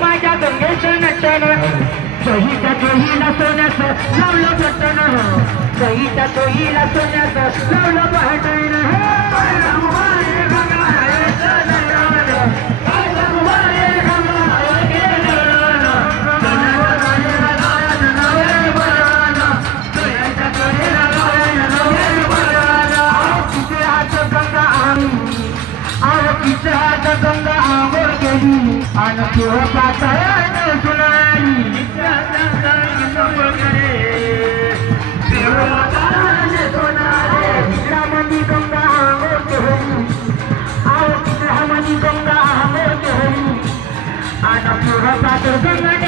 माझ्या गंगेचं नटन सईच्या चोहीला सोन्याचं लावलं बटन सईच्या चोहीला सोन्याचं लावलं बटन गंगा आंघोळ केली आणि तुझं पातळ्याने सुनाली रामनी गंगा आंघोळ केली रामनी गंगा आंघोळ केली आणि तुझं पातळ गंगा